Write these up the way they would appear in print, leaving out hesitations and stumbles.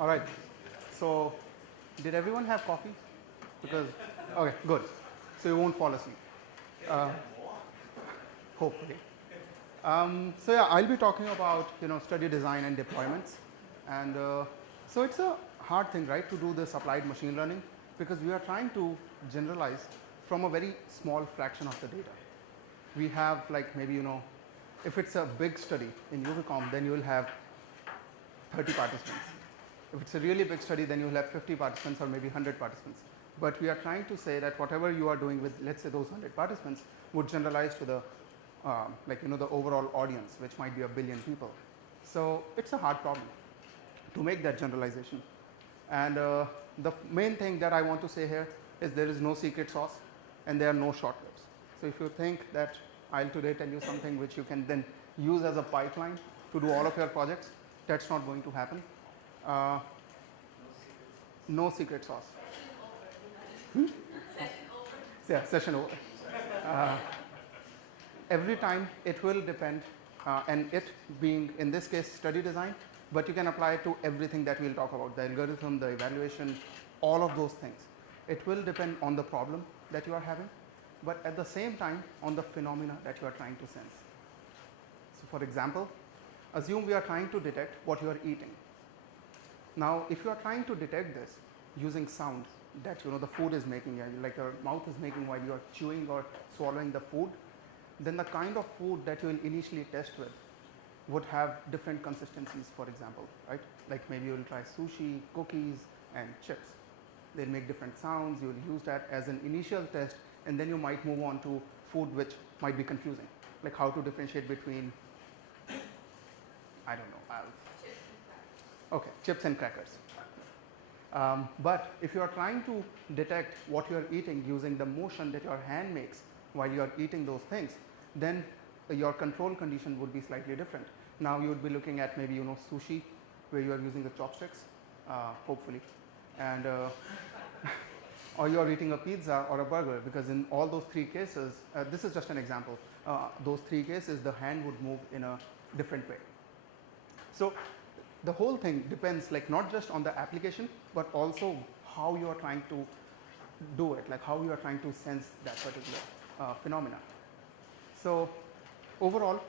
All right. So, did everyone have coffee? Because okay, good. So you won't fall asleep. Uh, hopefully. So yeah, I'll be talking about study design and deployments, and so it's a hard thing, right, to do this applied machine learning because we are trying to generalize from a very small fraction of the data. We have like maybe if it's a big study in Ubicomp, then you will have 30 participants. If it's a really big study, then you'll have 50 participants or maybe 100 participants. But we are trying to say that whatever you are doing with, let's say, those 100 participants would generalize to the the overall audience, which might be a billion people. So it's a hard problem to make that generalization. And the main thing that I want to say here is there is no secret sauce and there are no shortcuts. So if you think that I'll today tell you something which you can then use as a pipeline to do all of your projects, that's not going to happen. Uh, no secret sauce. Yeah, session over. Uh, every time it will depend, and it being in this case study design, but you can apply it to everything that we'll talk about, the algorithm, the evaluation, all of those things. It will depend on the problem that you are having, but at the same time on the phenomena that you are trying to sense. So for example, assume we are trying to detect what you are eating. Now if you are trying to detect this using sound that the food is making, like your mouth is making while you are chewing or swallowing the food, then the kind of food that you will initially test with would have different consistencies, for example, right? Like maybe you will try sushi, cookies, and chips. They'll make different sounds. You will use that as an initial test, and then you might move on to food which might be confusing, like how to differentiate between, I don't know, okay, chips and crackers. But if you are trying to detect what you are eating using the motion that your hand makes while you are eating those things, then your control condition would be slightly different. Now you would be looking at maybe sushi, where you are using the chopsticks, hopefully, and or you are eating a pizza or a burger, because in all those three cases, this is just an example. Those three cases, the hand would move in a different way. So the whole thing depends, like not just on the application, but also how you are trying to do it, like how you are trying to sense that particular phenomena. So overall,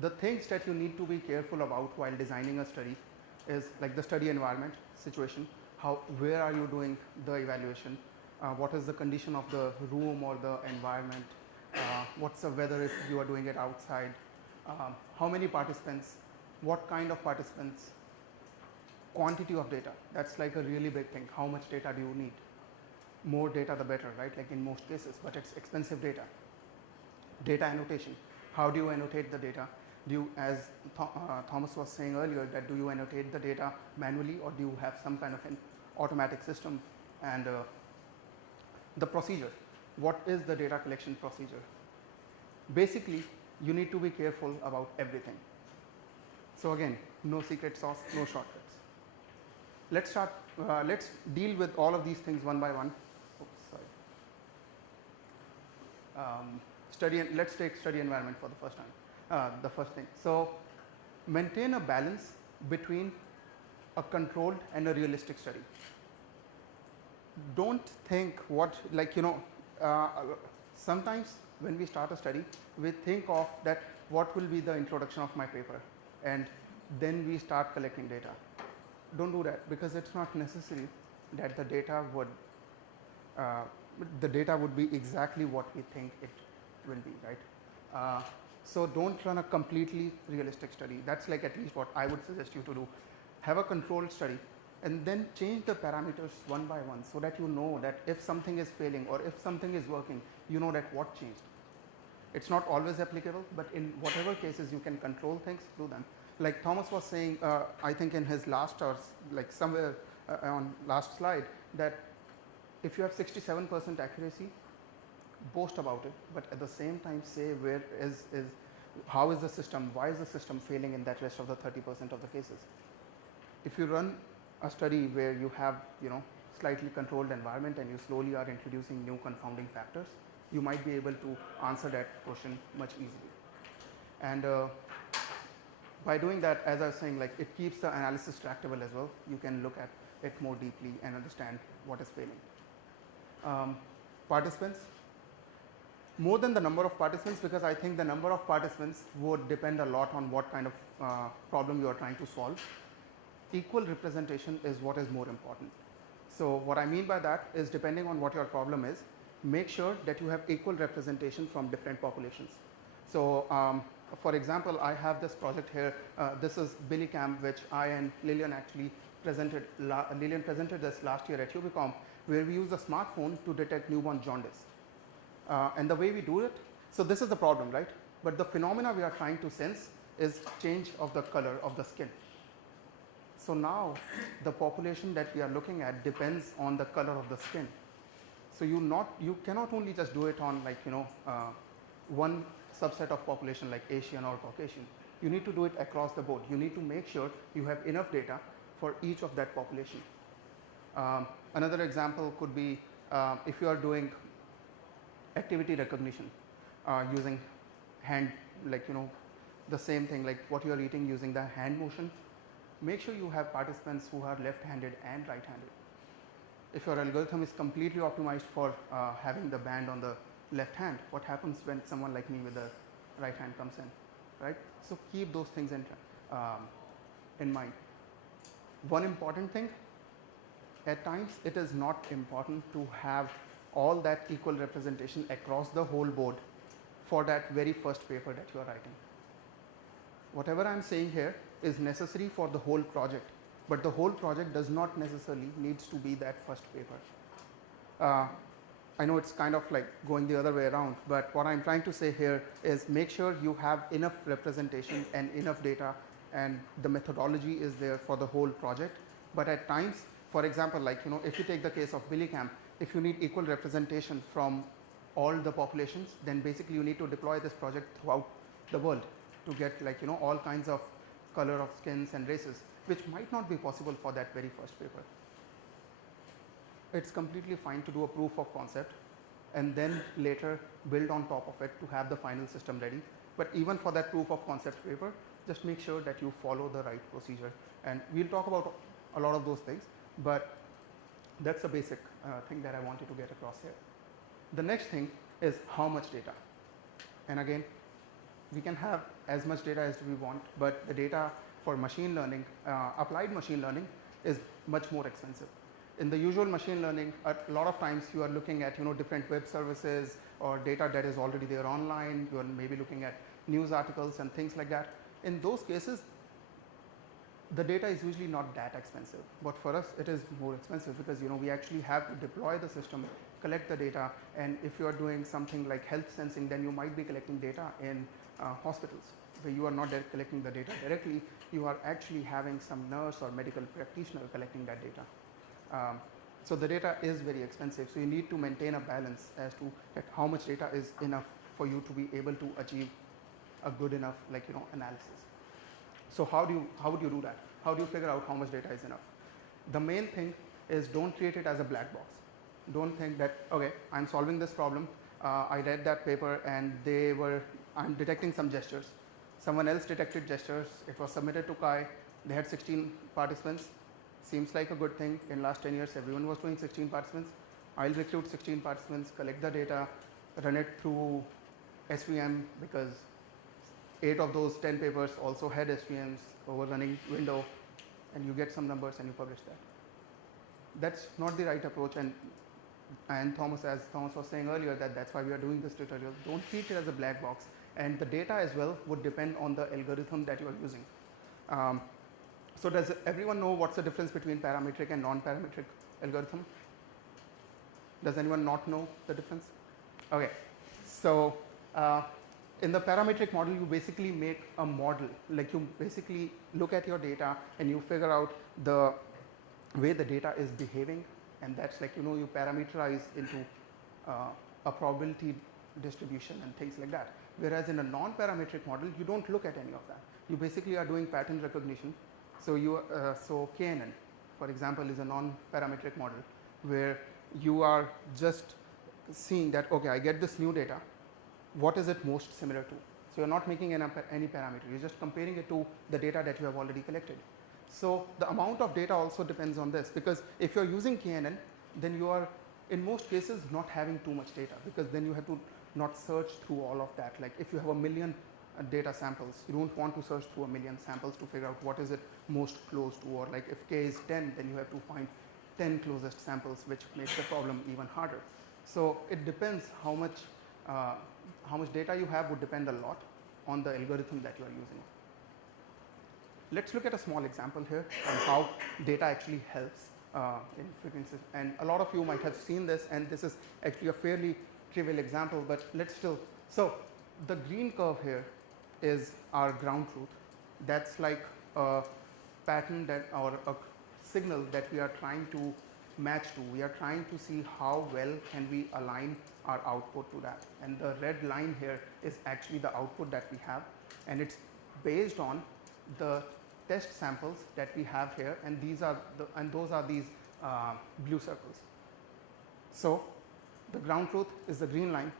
the things that you need to be careful about while designing a study is like the study environment situation, where are you doing the evaluation, what is the condition of the room or the environment, what's the weather if you are doing it outside, how many participants, what kind of participants, quantity of data. That's like a really big thing. How much data do you need? More data the better, right? Like in most cases, but it's expensive data. Data annotation. How do you annotate the data? Do you, as Thomas was saying earlier, that do you annotate the data manually, or do you have some kind of an automatic system? And the procedure. What is the data collection procedure? Basically, you need to be careful about everything. So again, no secret sauce, no shortcuts. Let's start. Let's deal with all of these things one by one. Oops, sorry. Let's take study environment for the first time. The first thing. So maintain a balance between a controlled and a realistic study. Don't think sometimes when we start a study, we think of that what will be the introduction of my paper, and then we start collecting data. Don't do that, because it's not necessary that the data would be exactly what we think it will be, right? So don't run a completely realistic study. That's like at least what I would suggest you to do. Have a controlled study and then change the parameters one by one, so that you know that if something is failing or if something is working, you know that what changed. It's not always applicable, but in whatever cases you can control things, do them. Like Thomas was saying, I think in his last, or like somewhere on last slide, that if you have 67% accuracy, boast about it, but at the same time say how is the system, why is the system failing in that rest of the 30% of the cases. If you run a study where you have slightly controlled environment and you slowly are introducing new confounding factors, you might be able to answer that question much easily. And By doing that, as I was saying, like it keeps the analysis tractable as well. You can look at it more deeply and understand what is failing. Participants, more than the number of participants, because I think the number of participants would depend a lot on what kind of problem you are trying to solve. Equal representation is what is more important. So what I mean by that is, depending on what your problem is, make sure that you have equal representation from different populations. So for example, I have this project here. This is Ubicomp, which I and Lillian actually presented. Lillian presented this last year at Ubicomp, where we use a smartphone to detect newborn jaundice. And the way we do it, so this is the problem, right? But the phenomena we are trying to sense is change of the color of the skin. So now the population that we are looking at depends on the color of the skin. So you cannot only just do it on, like, one subset of population like Asian or Caucasian. You need to do it across the board. You need to make sure you have enough data for each of that population. Another example could be if you are doing activity recognition using hand, like, the same thing, like what you are eating using the hand motion. Make sure you have participants who are left-handed and right-handed. If your algorithm is completely optimized for having the band on the left hand, what happens when someone like me with the right hand comes in, right? So keep those things in mind. One important thing, at times it is not important to have all that equal representation across the whole board for that very first paper that you are writing. Whatever I am saying here is necessary for the whole project, but the whole project does not necessarily needs to be that first paper. I know it's kind of like going the other way around, but what I'm trying to say here is make sure you have enough representation and enough data, and the methodology is there for the whole project. But at times, for example, like, if you take the case of Ubicomp, if you need equal representation from all the populations, then basically you need to deploy this project throughout the world to get, like, all kinds of color of skins and races, which might not be possible for that very first paper. It's completely fine to do a proof of concept and then later build on top of it to have the final system ready. But even for that proof of concept paper, just make sure that you follow the right procedure. And we'll talk about a lot of those things, but that's a basic thing that I wanted to get across here. The next thing is how much data. And again, we can have as much data as we want, but the data for machine learning, applied machine learning, is much more expensive. In the usual machine learning, a lot of times you are looking at different web services or data that is already there online. You are maybe looking at news articles and things like that. In those cases, the data is usually not that expensive, but for us it is more expensive because we actually have to deploy the system, collect the data, and if you are doing something like health sensing, then you might be collecting data in hospitals where you are not collecting the data directly. You are actually having some nurse or medical practitioner collecting that data. So the data is very expensive, so you need to maintain a balance as to that how much data is enough for you to be able to achieve a good enough analysis. So how would you do that? How do you figure out how much data is enough? The main thing is, don't treat it as a black box. Don't think that, okay, I'm solving this problem, I read that paper and I'm detecting some gestures. Someone else detected gestures, it was submitted to Kai, they had 16 participants. Seems like a good thing. In last 10 years, everyone was doing 16 participants. I'll recruit 16 participants, collect the data, run it through SVM, because 8 of those 10 papers also had SVMs overrunning window, and you get some numbers and you publish that. That's not the right approach, and Thomas, as Thomas was saying earlier, that's why we are doing this tutorial. Don't treat it as a black box, and the data as well would depend on the algorithm that you are using. So does everyone know what's the difference between parametric and non-parametric algorithm? Does anyone not know the difference? Okay, so in the parametric model, you basically make a model. Like, you basically look at your data and you figure out the way the data is behaving, and that's like, you parameterize into a probability distribution and things like that. Whereas in a non-parametric model, you don't look at any of that. You basically are doing pattern recognition. So so KNN, for example, is a non-parametric model where you are just seeing that, okay, I get this new data, what is it most similar to? So you're not making any parameter, you're just comparing it to the data that you have already collected. So the amount of data also depends on this, because if you're using KNN, then you are in most cases not having too much data, because then you have to not search through all of that. Like if you have a million data samples, you don't want to search through a million samples to figure out what is it most close to, or like if k is 10, then you have to find 10 closest samples, which makes the problem even harder. So it depends how much data you have would depend a lot on the algorithm that you are using. Let's look at a small example here on how data actually helps in frequencies. And a lot of you might have seen this, and this is actually a fairly trivial example, but let's still. So the green curve here is our ground truth. That's like a pattern that, or a signal that we are trying to match to. We are trying to see how well can we align our output to that. And the red line here is actually the output that we have, and it's based on the test samples that we have here, and those are these blue circles. So the ground truth is the green line.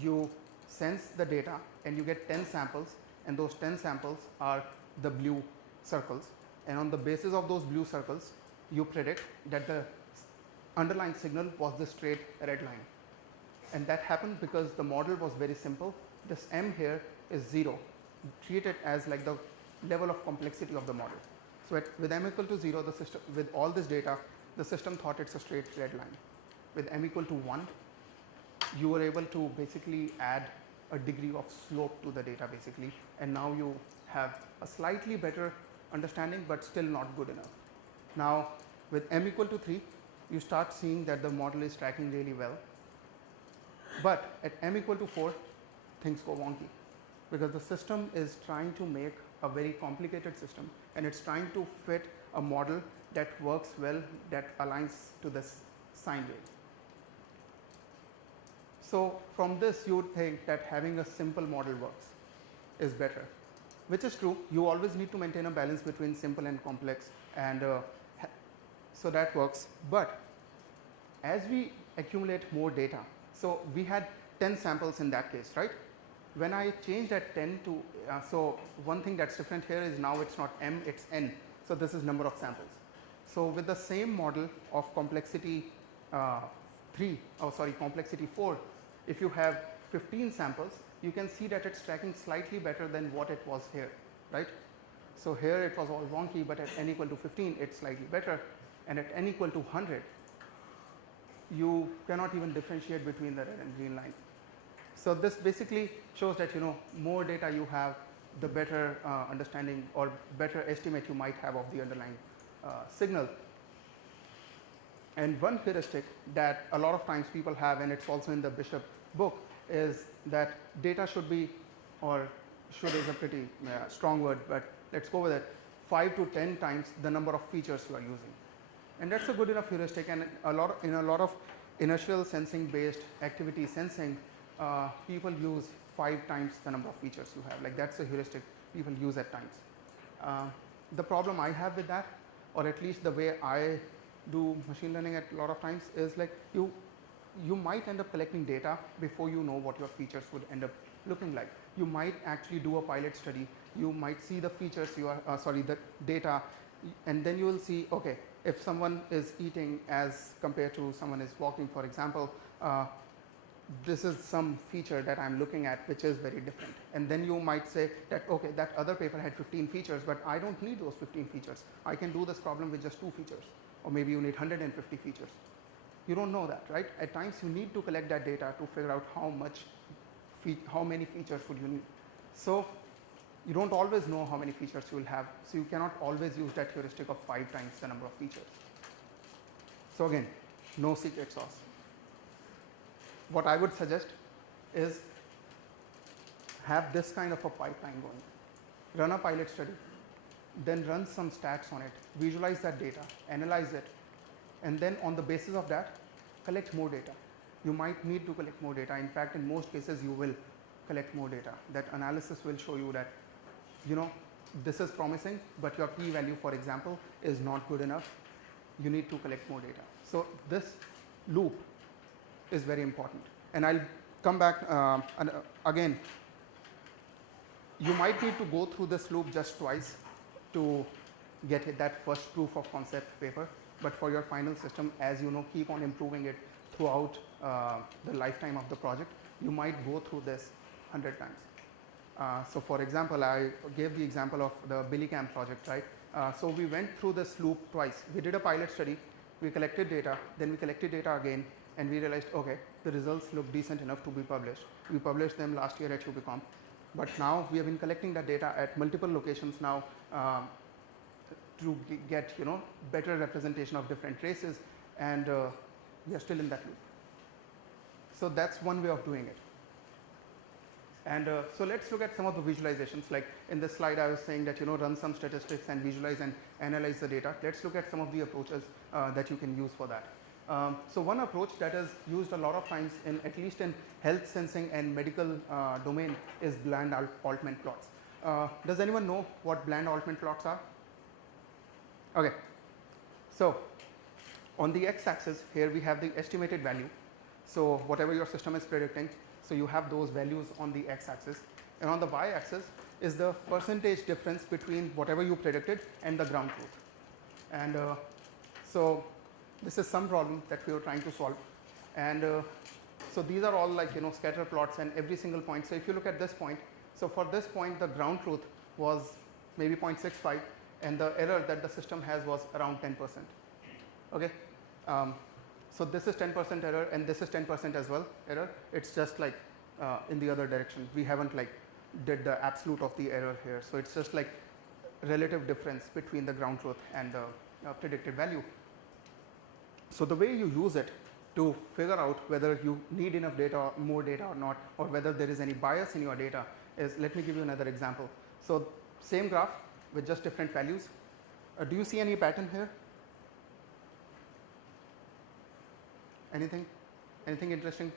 You sense the data and you get 10 samples, and those 10 samples are the blue circles, and on the basis of those blue circles you predict that the underlying signal was the straight red line. And that happened because the model was very simple. This m here is 0. Treat it as like the level of complexity of the model. So with m equal to 0, the system, with all this data, the system thought it's a straight red line. With m equal to 1, you were able to basically add a degree of slope to the data basically, and now you have a slightly better understanding, but still not good enough. Now with m equal to 3, you start seeing that the model is tracking really well, but at m equal to 4, things go wonky, because the system is trying to make a very complicated system, and it's trying to fit a model that works well, that aligns to this sine wave. So from this you would think that having a simple model works is better, which is true. You always need to maintain a balance between simple and complex, and so that works. But as we accumulate more data, so we had 10 samples in that case, right? When I change that 10 to, so one thing that's different here is now it's not m, it's n. So this is number of samples. So with the same model of complexity complexity 4, if you have 15 samples, you can see that it's tracking slightly better than what it was here, right? So here it was all wonky, but at n equal to 15, it's slightly better, and at n equal to 100, you cannot even differentiate between the red and green line. So this basically shows that, you know, more data you have, the better understanding or better estimate you might have of the underlying signal. And one heuristic that a lot of times people have, and it's also in the Bishop book, is that data should be, or should is a pretty strong word, but let's go with it, 5 to 10 times the number of features you are using. And that's a good enough heuristic, and in a lot of inertial sensing based activity sensing, people use 5 times the number of features you have. Like that's a heuristic people use at times. The problem I have with that, or at least the way I do machine learning at a lot of times, is like you might end up collecting data before you know what your features would end up looking like. You might actually do a pilot study. You might see the features you are, the data, and then you will see, okay, if someone is eating as compared to someone is walking, for example, this is some feature that I'm looking at which is very different. And then you might say that, okay, that other paper had 15 features, but I don't need those 15 features. I can do this problem with just 2 features, or maybe you need 150 features. You don't know that, right? At times you need to collect that data to figure out how many features would you need. So you don't always know how many features you will have, so you cannot always use that heuristic of 5 times the number of features. So again, no secret sauce. What I would suggest is have this kind of a pipeline going. Run a pilot study, then run some stats on it, visualize that data, analyze it, and then on the basis of that, collect more data. You might need to collect more data. In fact, in most cases, you will collect more data. That analysis will show you that, you know, this is promising, but your p-value, for example, is not good enough. You need to collect more data. So this loop is very important. And I'll come back again You might need to go through this loop just twice to get that first proof of concept paper, but for your final system, as you know, keep on improving it throughout the lifetime of the project. You might go through this 100 times. So for example, I gave the example of the Ubicomp project, right? So we went through this loop twice. We did a pilot study, we collected data, then we collected data again, and we realized, okay, the results look decent enough to be published. We published them last year at Ubicomp, but now we have been collecting that data at multiple locations now to get better representation of different races, and we are still in that loop. So that's one way of doing it. And so let's look at some of the visualizations. Like in this slide, I was saying that run some statistics and visualize and analyze the data. Let's look at some of the approaches that you can use for that. So one approach that is used a lot of times, at least in health sensing and medical domain, is bland Altman plots. Does anyone know what bland Altman plots are? Okay. So on the x-axis here we have the estimated value. So whatever your system is predicting, so you have those values on the x-axis, and on the y-axis is the percentage difference between whatever you predicted and the ground truth. And so this is some problem that we were trying to solve, and so these are all like scatter plots and every single point. So if you look at this point, so for this point the ground truth was maybe 0.65, and the error that the system has was around 10%. Okay. So this is 10% error, and this is 10% as well error. It's just like in the other direction. We haven't like did the absolute of the error here. So it's just like relative difference between the ground truth and the predicted value. So the way you use it to figure out whether you need enough data or more data or not, or whether there is any bias in your data, is, let me give you another example. So same graph with just different values. Do you see any pattern here? Anything interesting?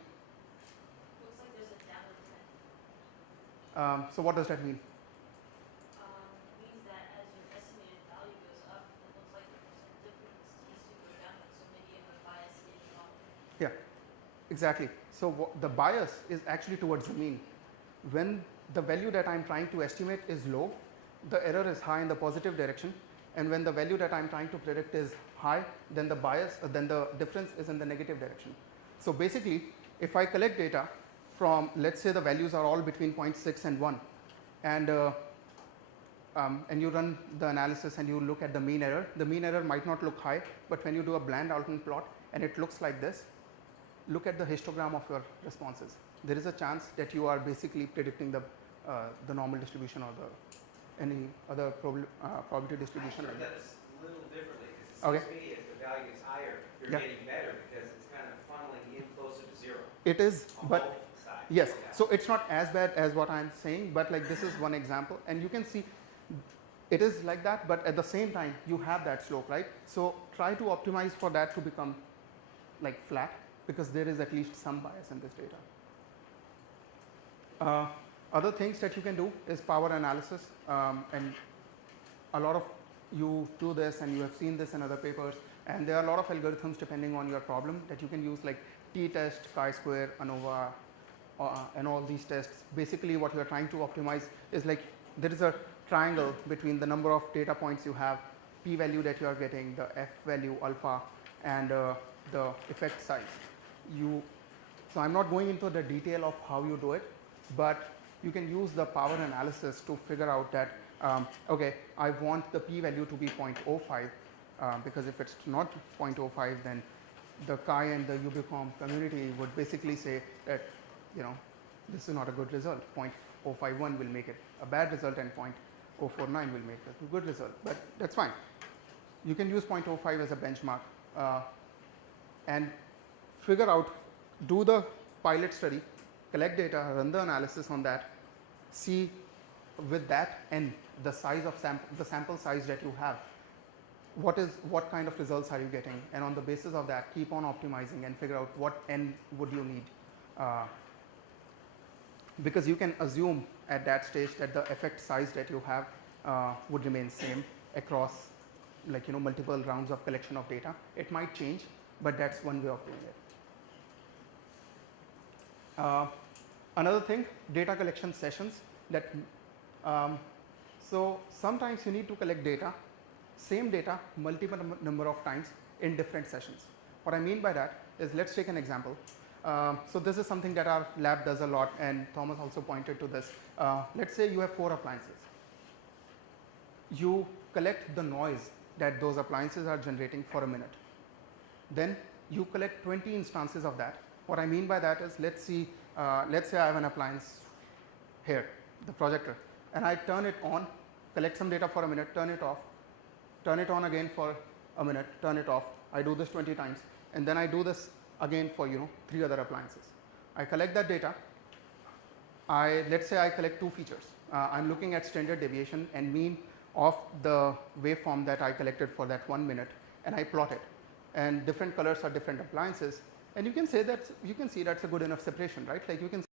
Looks like there's a downward trend. So what does that mean? It means that as your estimated value goes up, it looks like the percent difference needs to go downward, so maybe you have a bias in it all. Yeah, exactly. So the bias is actually towards the mean. When the value that I'm trying to estimate is low, the error is high in the positive direction, and when the value that I'm trying to predict is high, then the bias, then the difference is in the negative direction. So basically, if I collect data from, let's say the values are all between 0.6 and 1, and you run the analysis and you look at the mean error might not look high, but when you do a bland Altman plot and it looks like this, look at the histogram of your responses. There is a chance that you are basically predicting the normal distribution or any other probability distribution. I that a little differently, because Okay. it seems to me as the value gets higher, you're Yeah. getting better because it's kind of funneling in closer to zero It is, on but both sides. yes, Yeah. so it's not as bad as what I'm saying, but like this is one example, and you can see it is like that, but at the same time you have that slope, right? So try to optimize for that to become like flat, because there is at least some bias in this data. Other things that you can do is power analysis, and a lot of you do this, and you have seen this in other papers, and there are a lot of algorithms depending on your problem that you can use, like t-test, chi-square, ANOVA, and all these tests. Basically what you are trying to optimize is like there is a triangle between the number of data points you have, p-value that you are getting, the f value alpha, and the effect size. So I'm not going into the detail of how you do it, but you can use the power analysis to figure out that okay, I want the p-value to be 0.05, because if it's not 0.05, then the chi and the Ubicomp community would basically say that this is not a good result. 0.051 will make it a bad result, and 0.049 will make it a good result. But that's fine. You can use 0.05 as a benchmark and figure out, do the pilot study, collect data, run the analysis on that, see with that n, the size of the sample size that you have, what kind of results are you getting, and on the basis of that keep on optimizing and figure out what n would you need, because you can assume at that stage that the effect size that you have would remain same across multiple rounds of collection of data. It might change, but that's one way of doing it. Another thing, data collection sessions that So sometimes you need to collect data, same data, multiple number of times in different sessions. What I mean by that is, let's take an example. So this is something that our lab does a lot, and Thomas also pointed to this. Let's say you have 4 appliances. You collect the noise that those appliances are generating for a minute. Then you collect 20 instances of that. What I mean by that is, let's say I have an appliance here, the projector, and I turn it on, collect some data for a minute, turn it off, turn it on again for a minute, turn it off. I do this 20 times, and then I do this again for 3 other appliances. I collect that data. Let's say I collect 2 features. I'm looking at standard deviation and mean of the waveform that I collected for that 1 minute, and I plot it. And different colors are different appliances, and you can say that, you can see that's a good enough separation, right? Like you can